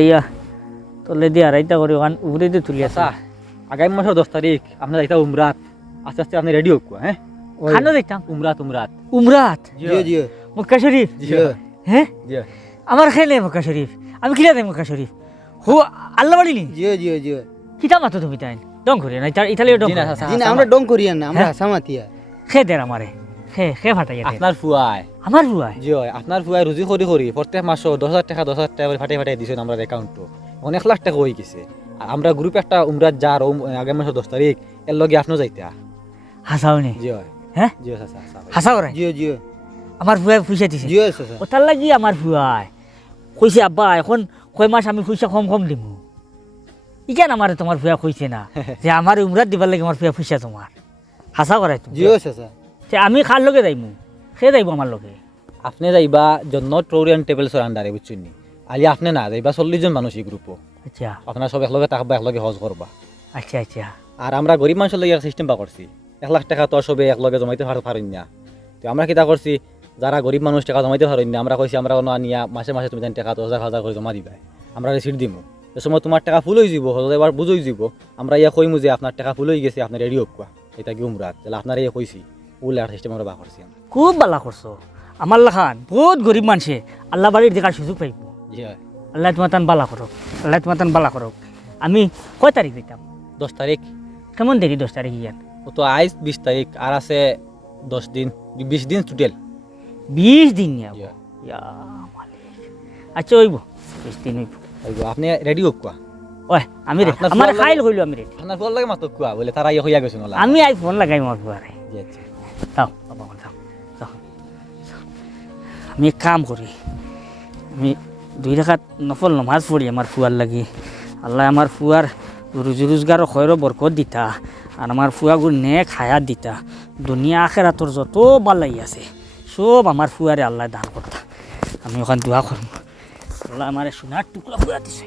ছাগলাইয়া তলে দিয়ে আড়াইটা করে ওখান উপরে দিয়ে তুলি আসা। আচ্ছা আগামী মাসের দশ তারিখ আপনার যাইতা উমরাত। আস্তে আস্তে আপনি রেডি হোক হ্যাঁ? খানো দেখতাম উমরাত উমরাত। উমরাত? জিও জিও। মক্কা শরীফ? জিও। হ্যাঁ? জিও। আমার খেলে মক্কা শরীফ। আমি খিলা দেয় মক্কা শরীফ? হো আল্লাহ বাড়িনি জিও জিও জিও। কিতা মাতো তুমি তাই ডং করি না ইতা- ইতালিও ডং না, না আমরা ডং করিয়ান না আমরা হ্যাঁ। হাসামাতিয়া খে দের আমারে। খে খে ফাটাই দে আপনার ফুয়ায় আমার বুয়াই জি আপনার ফুয়ায় রুজি করি করি প্রত্যেক মাসে দশ হাজার টাকা দশ হাজার টাকা করে ফাটাই ফাটাই দিয়েছেন আমরা অনেক লাখ টাকা হয়ে গেছে। আর আমরা গ্রুপে একটা উমরাত যার আগামী মাসের দশ তারিখ এর লগে আপনিও যাইতা হাসাও নে? জি হয়। জি। হাসা আমার বুয়াই পয়সা দিছে। জিও চাচা ও লাগি আমার বুয়াই কইছে আব্বা এখন কয় মাস আমি পয়সা কম কম দিমু ইকেন আমার তোমার ফুয়া কইছে না? যে আমার উমরাত দিবার লাগে আমার ফুয়া পয়সা তোমার হাসা করাই তুমি। জিও চাচা যে আমি খার লগে যাইমু সে যাইব আমার লগে। আপনি যাইবা জন্য ট্রোরিয়ান টেবলসর আন্ডারে বুঝছেন নি আলি আপনি না যাইবা চল্লিশ জন মানুষ এই গ্রুপও আচ্ছা। আপনার সব একলগে থাকবা একলগে হজ করবা আচ্ছা আচ্ছা। আর আমরা গরিব মানুষের লগে সিস্টেম বা করছি এক লাখ টাকা তো সবে একলগে জমাইতে পার- পারেন না তো আমরা কিতা করছি যারা গরিব মানুষ টাকা জমাইতে পারেন না আমরা কইছি আমরা কোনো আনিয়া মাসে মাসে তুমি টাকা দশ হাজার হাজার করে জমা দিবা আমরা রিসিট দিমু। এ সময় তোমার টাকা ফুল হয়ে যাব হলে এবার বুঝ যাব। আমরা ইয়া কইমু যে আপনার টাকা ফুল হয়ে গেছে আপনার রেডি হোক কোয়া এটা কি উমরাত তাহলে আপনার ইয়ে কইছি উল আর সিস্টেম আমরা বা করছি আমরা খুব ভালা করছ আমার লাখান বহুত গরিব মানুষে আল্লাহ বাড়ির দেখার সুযোগ পাইব। জি হয়। আল্লাহ তোমার তান বালা করক আল্লাহ তোমার তান বালা করক আমি কয় তারিখ দিতাম দশ তারিখ কেমন দেরি দশ তারিখ ইয়ান ও তো আইস বিশ তারিখ আর আছে দশ দিন। বিশ দিন টোটেল বিশ দিন ইয়া আচ্ছা ওইব। বিশ দিন হইব আপনি রেডি হোক কোয়া ওই আমি আমার? খাইল হইল আমি রে আপনার ফোন লাগে মাত্র কোয়া বলে তারা ইয়ে হইয়া গেছে আমি আই ফোন লাগাই ফুয়ারে আচ্ছা যাও বাবা, যাও যাও আমি এক কাম করি, আমি দুই রেখাত নফল নমাজ পড়ি আমার ফুয়ার লাগি। আল্লাহ আমার ফুয়ার রুজি রোজগার খয়র বরকত দিতা আর আমার ফুয়াগুর নেক হায়াত দিতা। দুনিয়া আখেরাতর যত বালাই আছে সব আমার ফুয়ারে আল্লাহ দান করতা আমি ওখান দোয়া করব আল্লাহ আমার সোনার টুকরা ফুয়া দিছে।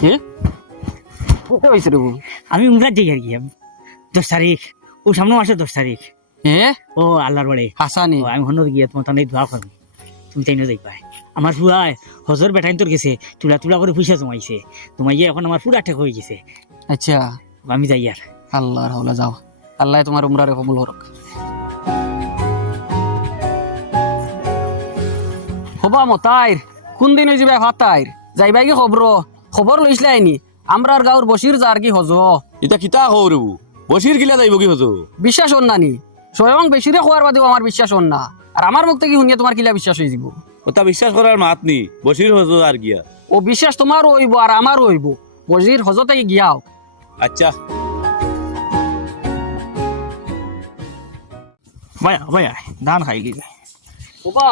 কোথায় হয়েছে রে আমি উমরাত যাই আর কি। দশ তারিখ। ও সামনে মাসে দশ তারিখ। হ্যাঁ? ও আল্লাহর বাড়ি। হাসানি। আমি হনর গিয়ে তোমার তানে দোয়া করব। তুমি তাই যাই পাই আমার ফুয়ায় হজর বেটাইন তোর গেছে তুলা তুলা করে পয়সা জমাইছে। তোমার ইয়ে এখন আমার পুরা ঠেক হয়ে গেছে। আচ্ছা। আমি যাই আর। আল্লাহর হাওলা যাও। আল্লাহ তোমার উমরারে কবুল করক। হবা মতাইর কোন দিন হয়ে যাবে ফাতাইর যাইবা কি খবর? খবর লইছিলে আইনি আমরার গাঁর বসির যার কি হজ। এটা কিতা হরু বসির গিলা যাইব কি হতো বিশ্বাস হন নানি স্বয়ং বেশিরে খোয়ার বাদেও আমার বিশ্বাস হন না। আর আমার মুখ থেকে শুনিয়ে তোমার কিলা বিশ্বাস হয়ে যাব? ওটা বিশ্বাস করার মাত নি। বসির হতো আর গিয়া। ও বিশ্বাস তোমারও হইব আর আমারও হইব। বসির হজতে গিয়াও আচ্ছা। ভাইয়া ভাইয়া ধান খাইলি ওবা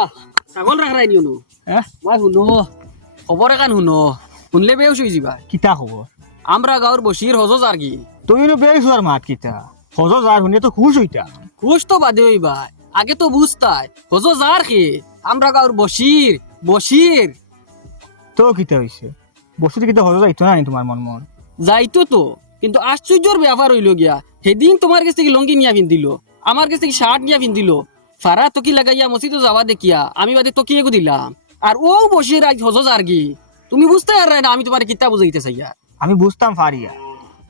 ছাগল রাখাই নিও নো হ্যাঁ মই শুনো। খবর এখান শুনো। শুনলে বেউস হয়ে যাবা কিতা খবর আমরা গাঁর বসির হজ যার কি? তুই নো বেশ আর মাত কিতা? হজ যার শুনে তো খুশ হইতা। খুশ তো বাদে হইবা। আগে তো বুঝতাই হজ যার কি? আমরা গাঁর বসির বসির তো কিতা হইছে বস্তুতে কিতা হজ যাইতো না তোমার মন মন? যাইতো তো কিন্তু আশ্চর্যর ব্যাপার হইল গিয়া। সেদিন তোমার কাছ থেকে লঙ্গি নিয়া পিন্ধিল আমার কাছ থেকে শার্ট নিয়া পিন্ধিল। ফারা তকি লাগাইয়া মসজিদে যাওয়া দেখিয়া আমি বাদে তকিয়ে দিলাম। আর ও বসির আজ হজ যার কি? তুমি বুঝতে আর না আমি তোমার কিতা বুঝাইতে চাইয়া আমি বুঝতাম ফারিয়া।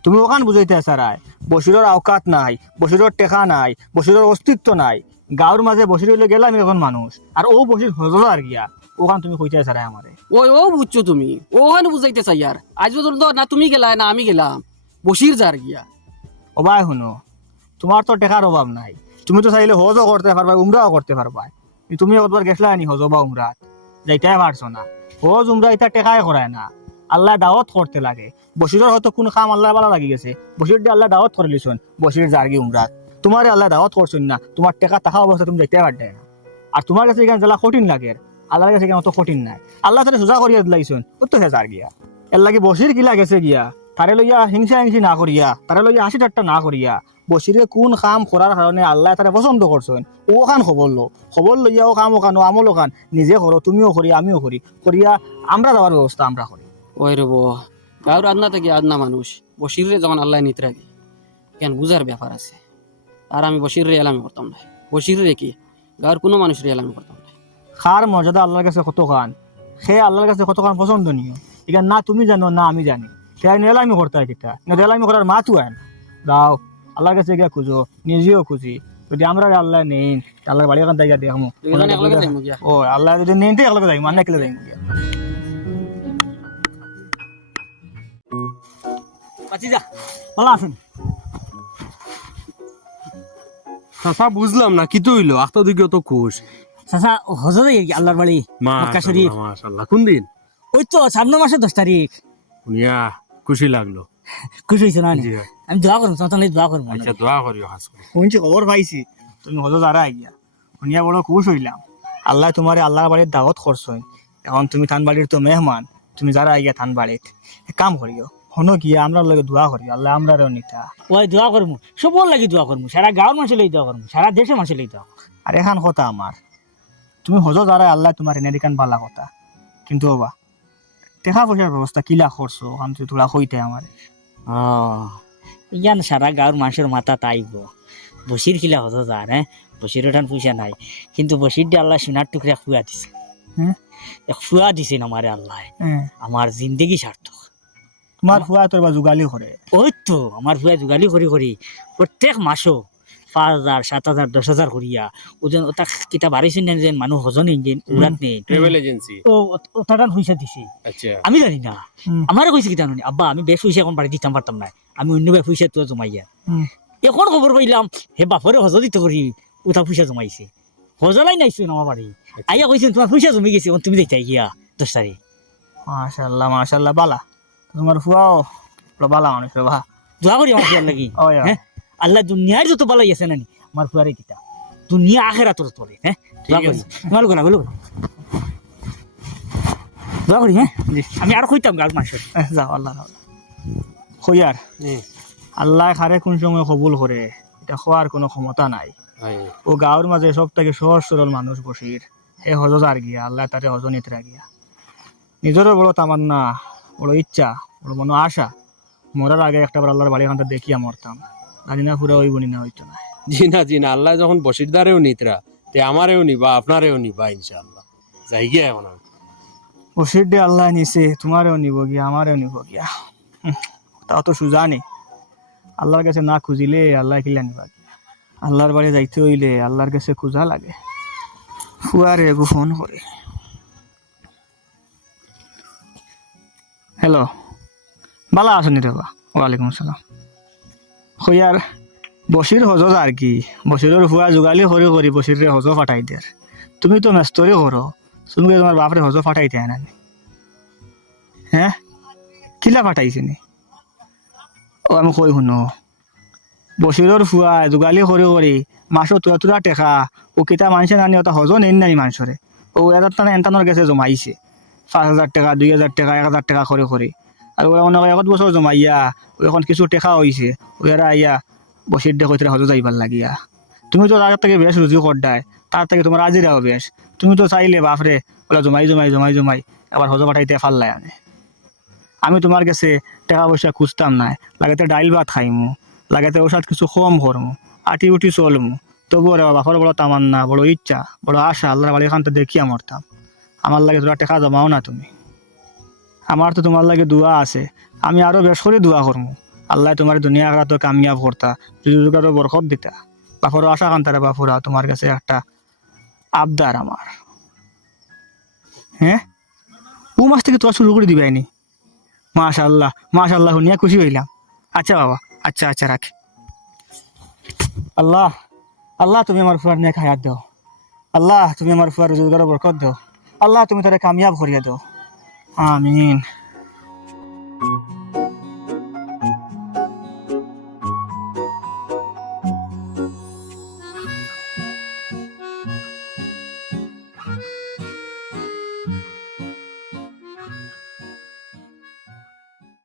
তুমি ওখান বুঝাইতে আসারাই বসিরের আওকাত নাই বসিরের টেকা নাই বসিরের অস্তিত্ব নাই। গাঁর মাঝে বসির হইলে গেলাম এখন মানুষ। আর ও বসির হজর আর গিয়া ওখান তুমি কইতে আসারাই আমারে। ওই ও বুঝছ তুমি। ওখান বুঝাইতে চাই আর আজ পর্যন্ত না তুমি গেলা না আমি গেলাম। বসির যার গিয়া। অবাই শুনো তোমার তো টেকার অভাব নাই। তুমি তো চাইলে হজও করতে পারবা উমরাও করতে পারবা তুমি কতবার গেছলা নি হজ বা উমরাত? যাইতেই পারছ না। হজ উমরা এটা টেকাই করায় না। আল্লাহ দাওয়াত করতে লাগে। বসিরের হয়তো কোন কাম আল্লাহ বালা লাগি গেছে। বসির দিয়ে আল্লাহ দাওয়াত করে লিছুন বসির জার্গি উমরাত তোমার আল্লাহ দাওয়াত করছেন না, তোমার টেকা থাকা অবস্থা তুমি যাইতে পারতে না। আর তোমার কাছে এখানে জ্বালা কঠিন লাগে, আল্লাহর কাছে এখানে অত কঠিন নাই। আল্লাহ তাহলে সোজা করিয়া দিলাইছুন ও তো হে গিয়া এর লাগে বসির কিলা গেছে গিয়া, তারে লইয়া হিংসা হিংসি না করিয়া, তারে লইয়া হাসি ঠাট্টা না করিয়া বসিরে কোন কাম করার কারণে আল্লাহ তারা পছন্দ করছেন ও খান খবর লো। খবর লইয়া ও কাম ওখান ও আমল ওখান নিজে করো তুমিও করি আমিও করি করিয়া আমরা যাওয়ার ব্যবস্থা আমরা করি। ওই রব গাঁর আদনা থেকে আদনা মানুষ বসিরে যখন আল্লাহ নিতে রাখে কেন বুঝার ব্যাপার আছে? আর আমি বসির রে এলামি করতাম না বসির রে কি? গাঁর কোনো মানুষ রে এলামি করতাম না খার মর্যাদা আল্লাহর কাছে কত খান সে আল্লাহর কাছে কত খান পছন্দনীয় এখানে না তুমি জানো না আমি জানি। সে এলামি করতে হয় না এলামি করার মা তু আইন দাও আল্লাহর কাছে গিয়া খুঁজো নিজেও খুঁজি। যদি আমরা আল্লাহ নেই আল্লাহর বাড়ি দেখমু। দুইজনে একলগে যাইমু গিয়া। ও আল্লাহ যদি নেই তো একলগে যাই মানে কিলে যাই ভালো আছেন চাচা বুঝলাম না কি তো হইল আখতা দিকে তো খুশ। চাচা হজর আল্লাহর বাড়ি মক্কা শরীফ। মাশাআল্লাহ কোন দিন? ওই তো মাসের দশ তারিখ। খুশি লাগল। খুশি হয়েছে না। আমি দোয়া করব তোমার দোয়া করব। আচ্ছা দোয়া করিও হাস করে। শুনছি খবর পাইছি। তুমি হজো যারা গিয়া শুনিয়া বড় খুশ হইলাম। আল্লাহ তোমার আল্লাহর বাড়ির দাওয়াত করছই। এখন তুমি থান বাড়ির তো মেহমান তুমি যারা গিয়া থান বাড়িত এক কাম করিও হনো গিয়া আমরা লগে দোয়া করিও আল্লাহ আমরা নিতা। ওই দোয়া করব সবর লাগি দোয়া করব সারা গাঁৱৰ মানুষ লই দোয়া করব সারা দেশের মানুষ লই দোয়া আর এখান কথা আমার তুমি হজো যারা আল্লাহ তোমার এনে দিকান বালা কথা। কিন্তু বাবা টেকা পয়সার ব্যবস্থা কিলা করছ ওখান তুই তোরা কইতে আমার। ও ইয়ান সারা গাঁর মানুষের মাথা তাইব বসির খিলা হতো যার হ্যাঁ বসির ওঠান পয়সা নাই কিন্তু বসির দিয়ে আল্লাহ সোনার টুকরা খুয়া দিছে। হ্যাঁ খুয়া দিছেন আমার আল্লাহ। আমার জিন্দগি সার্থক তোমার ফুয়া তোর বা যোগালি করে ওই তো আমার ফুয়া যোগালি করি করি প্রত্যেক মাসও পাঁচ হাজার সাত হাজার দশ হাজার করিয়া। ওজন ওটা কিতা বাড়িছেন না যেন মানুষ হজন ইঞ্জিন উড়াত নেই ট্রাভেল এজেন্সি ও ওটার পয়সা দিছে। আচ্ছা। আমি জানি না। আমারও কইছে কিতা জানি আব্বা আমি বেশ পয়সা এখন বাড়ি দিতাম পারতাম না আমি অন্য বে পয়সা তো জমাইয়া। এখন খবর পাইলাম হে বাপরে হজ দিতে করি ওটা পয়সা জমাইছে। হজলাই নাইছো আমার বাড়ি আইয়া কইছেন তোমার পয়সা জমি গেছে তুমি দেখতে গিয়া দশ তারিখ মাশাল্লাহ মাশাল্লাহ বালা। তোমার ফুয়াও বড় বালা মানুষ রে বা দোয়া করি আমার লাগি। হ্যাঁ আল্লাহ দুনিয়ার যত বালাই আছে নানি আমার ফুয়ারে কিতা। দুনিয়া আখেরা তোর তোলে হ্যাঁ করি বলো দোয়া করি হ্যাঁ আমি আর কইতাম গাল মানুষের যাও আল্লাহ হইয়ার আল্লাহ খারে কোন সময় কবুল করে এটা খোয়ার কোনো ক্ষমতা নাই। ও গাঁৱৰ মাঝে সব থেকে সহজ সরল মানুষ বসির হে হজ আর গিয়া আল্লাহ তারে হজ নিতরা গিয়া। নিজেরও বড় তামান্না বড় ইচ্ছা বড় মনো আশা। মরার আগে একটা বার আল্লাহর বাড়ি খানটা দেখিয়া মরতাম জানি না পুরা ওই বনি না হইতো না। জি না জি না আল্লাহ যখন বসিরদারেও নিতরা তে আমারেও নিবা আপনারেও নিবা ইনশাআল্লাহ। যাই গিয়া এখন বসির ডে আল্লাহ নিছে তোমারেও নিব গিয়া আমারেও নিব গিয়া। তাও তো সুজা নেই। আল্লাহর কাছে না খুঁজিলে আল্লাহ কিলা নিবা আল্লাহর বাড়ি যাইতে হইলে আল্লাহর কাছে খুঁজা লাগে। ফুয়ারে এগু ফোন করে। হ্যালো বালা আসনি রে বা ওয়ালাইকুম আসসালাম। হইয়ার বসির হজ আর কি? বসিরের ফুয়া যোগালি করি করি বসিরে হজ ফাটাই দেয় তুমি তো মেস্তরি করো তুমি তোমার বাপরে হজ ফাটাইতে হয় না হ্যাঁ কিলা ফাটাইছে নি? ও আমি কই শুনো। বসিরর ফুয়া যোগালি করি করি মাসো তুরা তুরা টেকা, ও কিতা মানুষে নানি ওটা হজ নেই নানি মানুষরে ও এটার টানে এনটানোর গেছে জমাইছে। পাঁচ হাজার টাকা, দুই হাজার টাকা, এক হাজার টাকা করে করে আর ওরা মনে হয় এক বছর জমাইয়া এখন কিছু টেকা হয়েছে ওরা আইয়া বসির দে কইতে হজ যাইবার লাগিয়া তুমি তো তার থেকে বেশ রুজু করডায় তার থেকে তোমার আজিরাও বেশ তুমি তো চাইলে বাপরে ওলা জমাই জমাই জমাই জমাই আবার হজ পাঠাইতে ফাল্লাই আনে। আমি তোমার কাছে টাকা পয়সা খুঁজতাম না লাগাতে ডাইল ভাত খাইমু, লাগাতে ওষুধ কিছু কম করমু আটি উটি চলমু। তবুও রে বাপর বড় তামান্না, বড় ইচ্ছা, বড় আশা আল্লাহর বাড়ি খানটা দেখিয়া মরতাম আমার লাগে তোরা টাকা জমাও না তুমি। আমার তো তোমার লাগে দোয়া আছে। আমি আরও বেশ করে দোয়া করমু। আল্লাহ তোমার দুনিয়া আখরা তো কামিয়াব করতা যুগারও বরকত দিতা। বাপর আশা কান্তারে বাপুরা, তোমার কাছে একটা আবদার আমার। হ্যাঁ? ও মাস থেকে তোরা শুরু করে দিবাইনি মাশাল্লাহ মাশাল্লাহ শুনিয়া খুশি হইলাম। আচ্ছা বাবা আচ্ছা আচ্ছা রাখি। আল্লাহ আল্লাহ, তুমি আমার ফুয়ার নিয়ে খায়াত দাও। আল্লাহ, তুমি আমার ফুয়ার রোজগার বরকত দাও। আল্লাহ, তুমি তারা কামিয়াব করিয়া দাও। Amen.